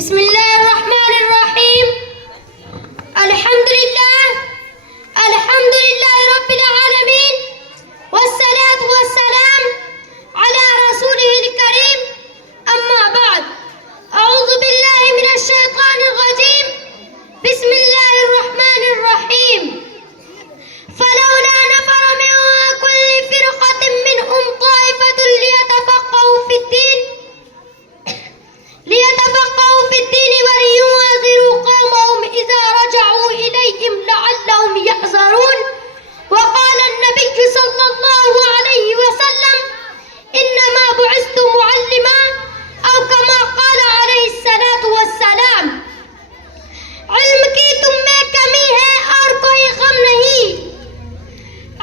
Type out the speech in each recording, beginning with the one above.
بسم الله الرحمن الرحيم. الحمد لله رب العالمين، والصلاة والسلام على رسوله الكريم. أما بعد، أعوذ بالله من الشيطان الرجيم. بسم الله الرحمن الرحيم. فلولا نفر من كل فرقة منهم طائفة ليتفقهوا في الدين ولينذروا قومهم إذا رجعوا إليهم لعلهم يحذرون. وقال النبي صلى الله عليه وسلم: إنما بعثت معلما، أو كما قال عليه الصلاة والسلام. علم کی تم میں کمی ہے اور کوئی غم نہیں،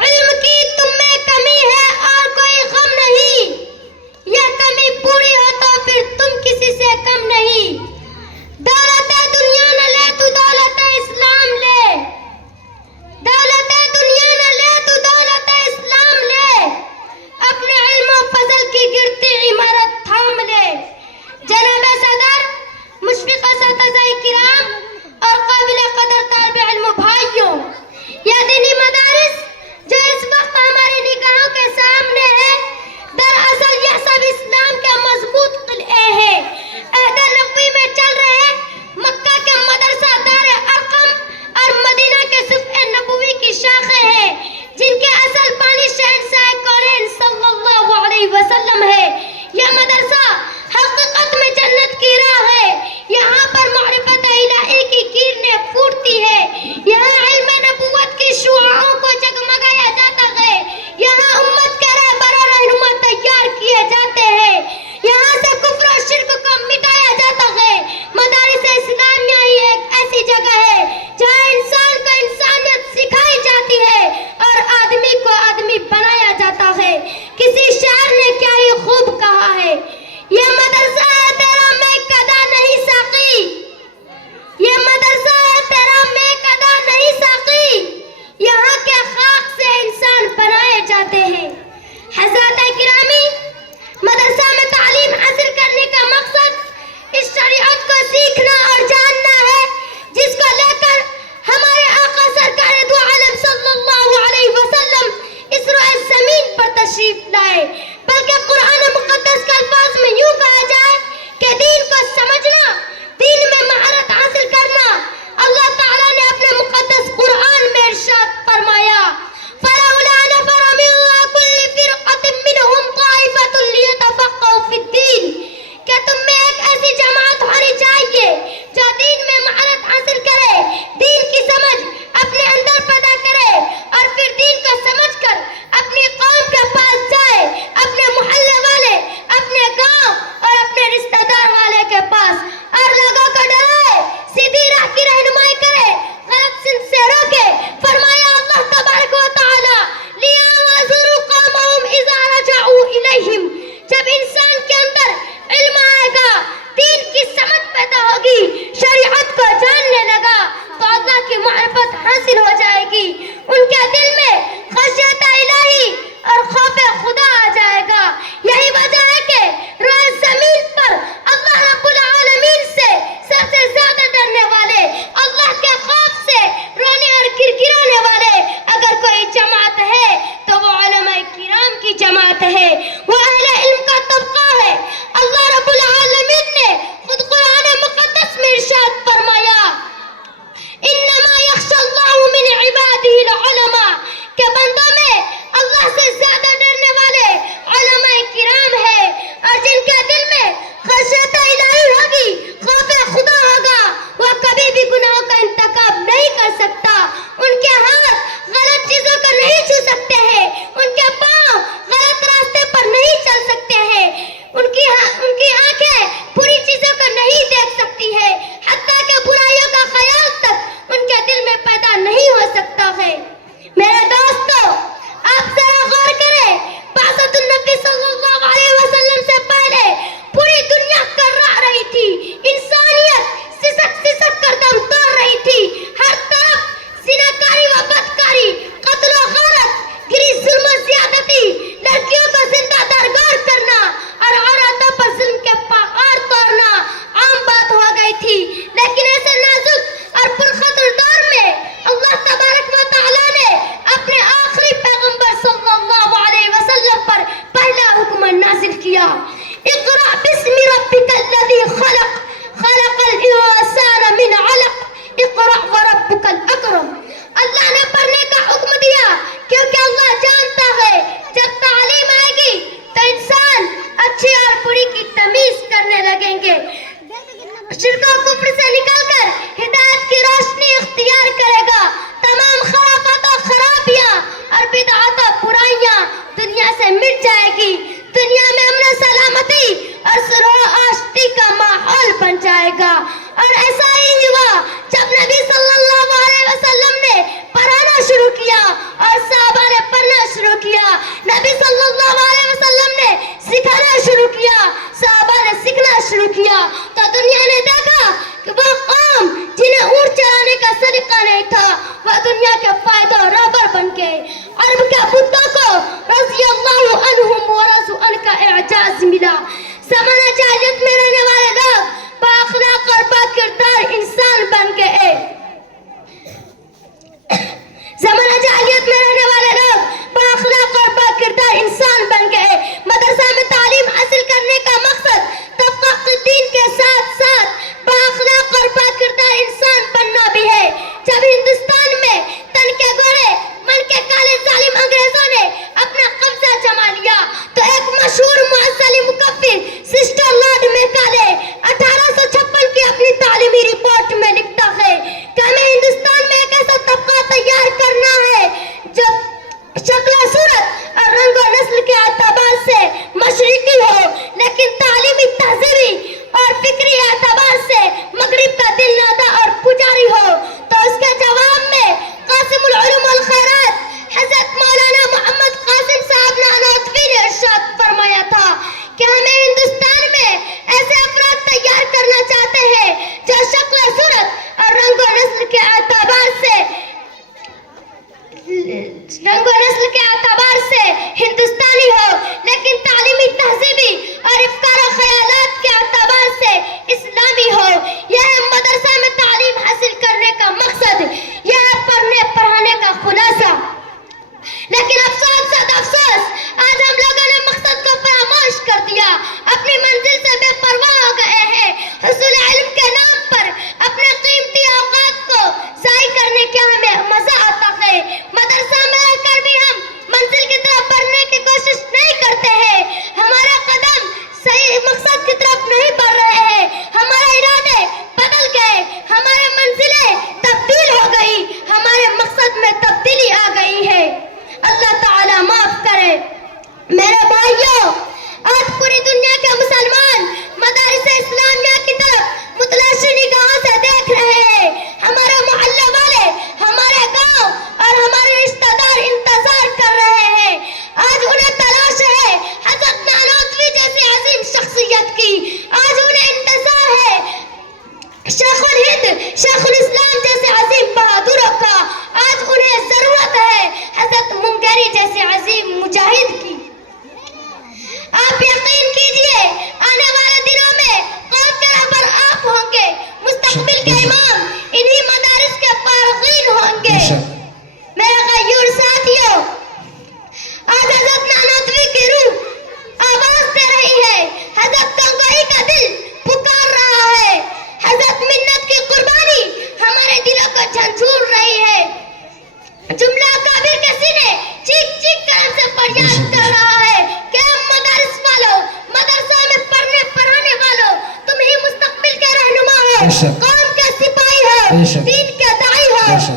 علم کی تم میں کمی ہے اور کوئی غم نہیں، یہ کمی پوری ہو تو پھر تم کسی سے کم نہیں. دولت دنیا نہ لے تو دولت اسلام لے، دولت دنیا نہ لے تو دولت اسلام لے، اپنے علم و فضل کی گرتی عمارت تھام لے. جناب صدر، مشفق اساتذہ کرام اور قابل قدر طالب علم بھائیوں، یہ دینی مدارس جو اس وقت ہماری نگاہوں کے سامنے ہے، دراصل یہ سب اسلام کے مضبوط قلعے ہیں. عہد نبوی میں چل رہے مکہ کے مدرسہ دار ارقم اور مدینہ کے صفحہ نبوی کی شاخیں ہیں، جن کے اصل بانی شہنشاہ کونین صلی اللہ علیہ وسلم ہے. یہ مدرسہ حقیقت میں جنت کی راہ ہے. یہاں پر معرفت الہی کی کرنیں پھوٹتی ہے، یہاں علم نبوت کی شعاعوں کو جگمگایا جاتا ہے، یہاں امت کے رہبر و رہنما تیار کیے جاتے ہیں، یہاں سے کفر و شرک کو مٹایا جاتا ہے. مدارس اسلامیہ ہی ایک ایسی جگہ ہے جہاں انسان کو انسانیت سکھائی جاتی ہے اور آدمی کو آدمی بنایا جاتا ہے. کسی شاعر نے کیا ہی خوب کہا ہے: یہ مدرسہ ہے تیرا میں کدا نہیں ساقی، یہ مدرسہ ہے تیرا میں کدا نہیں ساقی، یہاں کے خاک سے انسان بنائے جاتے ہیں. حضرات گرامی، مدرسہ میں تعلیم حاصل کرنے کا مقصد اس شریعت کو سیکھنا اور جاننا ہے جس کو لے کر ہمارے آقا سرکار دو عالم صلی اللہ علیہ وسلم اس روئے زمین پر تشریف لائے. بلکہ قرآن مقدس کے الفاظ میں یوں کہا جائے کہ دین کو سمجھنا، دین میں مہارت حاصل کرنا. اللہ تعالیٰ نے اپنے مقدس قرآن میں ارشاد فرمایا: فَلَوْلَا نَفَرَ مِن كُلِّ فِرْقَةٍ مِّنْهُمْ طَائِفَةٌ لِيَتَفَقَّهُوا فِي الدِّينِ. کہ تم میں ایک ایسی جماعت ہونی چاہیے جو دین میں مہارت حاصل کرے، دین کی سمجھ اپنے اندر پیدا کرے اور پھر دین کو سمجھ کر اپنی قوم کے پاس جائے، اپنے محلے والے، اپنے گاؤں اور اپنے رشتہ دار والے کے پاس، اور لوگوں کو ڈرائے، سیدھی راہ کی رہنمائی کرے، غلط سے روکے. فرمایا اللہ تبارک و تعالی: لِيَنذِرُوا قَوْمَهُمْ إِذَا رَجَعُوا إِلَيْهِمْ. جب انسان کے اندر علم آئے گا، دین کی سمجھ پیدا ہوگی، شریعت کو جاننے لگا تو اللہ کی معرفت حاصل ہو جائے گی. ان کے دل میں خشیت الہی اور خوف خدا آ جائے گا. یہی وجہ ہے کہ روئے زمین پر اللہ رب العالمین شرک و کفر سے نکل کر ہدایت کی روشنی اختیار کرے گا. تمام خرافات و خرابیاں اور بدعات و برائیاں دنیا سے مٹ جائے گی. دنیا میں امن و سلامتی اور سرور و آشتی کا ماحول بن جائے گا. اور ایسا ہی ہوا جب نبی صلی اللہ علیہ وسلم نے پڑھانا شروع کیا اور صحابہ نے پڑھنا شروع کیا. نبی صلی اللہ علیہ وسلم نے سکھانا شروع کیا, صحابہ نے سیکھنا شروع کیا, تو دنیا نے دیکھا کہ وہ قوم جنہیں اونٹ چرانے کا سلیقہ نہیں تھا وہ دنیا کے فائدہ رہبر بن گئے. عرب کے بتوں کو رضی اللہ عنہم ورضوا عنہ کا اعجاز ملا. زمانہ جاہلیت میں رہنے والے لوگ بااخلاق اور باکردار انسان بن گئے. زمانہ جاہلیت میں رہنے والے لوگ بااخلاق اور باکردار انسان بن گئے. مدرسہ میں تعلیم حاصل کرنے کا مقصد تفقہ دین کے ساتھ ساتھ بااخلاق اور باکردار انسان بننا بھی ہے. جب ہندوستان میں تن کے گورے من کے کالے ظالم انگریزوں نے اپنا قبضہ جما لیا تو ایک مشہور معزلی مکفر سسٹر لارڈ میکالے 1856 کی اپنی تعلیمی رپورٹ میں لکھتا ہے کہ ہمیں ہندوستان میں ایک ایسا طبقہ تیار کرنا ہے جو شکل و صورت اور رنگ و نسل کے اعتبار سے مشرقی ہو لیکن تعلیمی تہذیبی اور فکری اعتبار سے مغرب کا دل نادہ اور پجاری ہو. تو اس کے جواب میں قاسم العلوم والخیرات حضرت مولانا محمد قاسم صاحب نانوتوی نے ارشاد فرمایا تھا کہ ہمیں ہندوستان میں ایسے افراد تیار کرنا چاہتے ہیں جو شکل و صورت اور رنگ و نسل کے اعتبار سے ہندوستانی ہو لیکن تعلیمی تہذیبی اور افکار و خیالات کے اعتبار سے اسلامی ہو. یہ ہے مدرسہ میں تعلیم حاصل کرنے کا مقصد, یہ ہے پڑھنے پڑھانے کا خلاصہ. لیکن افسوس صد افسوس آج ہم لوگوں نے مقصد کو فراموش کر دیا, اپنی منزل سے بے پرواہ ہو گئے ہیں. حصول علم کے نام پر اپنے قیمتی اوقات کو ضائع کرنے کا ہمیں مزہ آتا ہے. مدرسہ میں رہ کر بھی ہم منزل کی طرف بڑھنے کی کوشش نہیں کرتے ہیں. ہمارے قدم صحیح مقصد کی طرف نہیں بڑھ رہے ہیں. ہمارے ارادے بدل گئے, ہمارے منزلیں تبدیل ہو گئی, ہمارے مقصد میں تبدیلی آ گئی ہے. اللہ تعالی معاف کرے. میرے بھائیوں, آج پوری دنیا کے مسلمان مدارس اسلامیہ کی طرف متلاشی نگاہوں سے دیکھ رہے ہیں. ہمارے محلے والے, ہمارے گاؤں اور ہمارے رشتہ دار انتظار کر رہے ہیں. آج انہیں تلاش ہے حضرت نانوتوی جیسی عظیم شخصیت کی. آج انہیں انتظار ہے شیخ الہند, شیخ الاسلام جیسے عظیم بہادروں کا. آج انہیں ضرورت ہے حضرت منگیری جیسے عظیم مجاہد کی. آپ یقین کیجئے آنے والے دنوں میں قوم کے رہبر آپ ہوں گے, مستقبل کے امام انہی مدارس کے فارغین ہوں گے. میرے غیور ساتھیوں, آج حضرت نانوتوی کی روح آواز دے رہی ہے, حضرت گنگوئی کا دل پکار رہا ہے, حضرت منت کی قربانی ہمارے دلوں کو جھنجھوڑ رہی ہے. جملہ کابر کے سینے چیخ چیخ کر ہم سے فریاد کر رہا ہے کہ مدارس والوں, مدرسہ میں پڑھنے پڑھانے والوں, تم ہی مستقبل کے رہنما ہو, قوم کے سپاہی ہو, دین کے داعی ہو.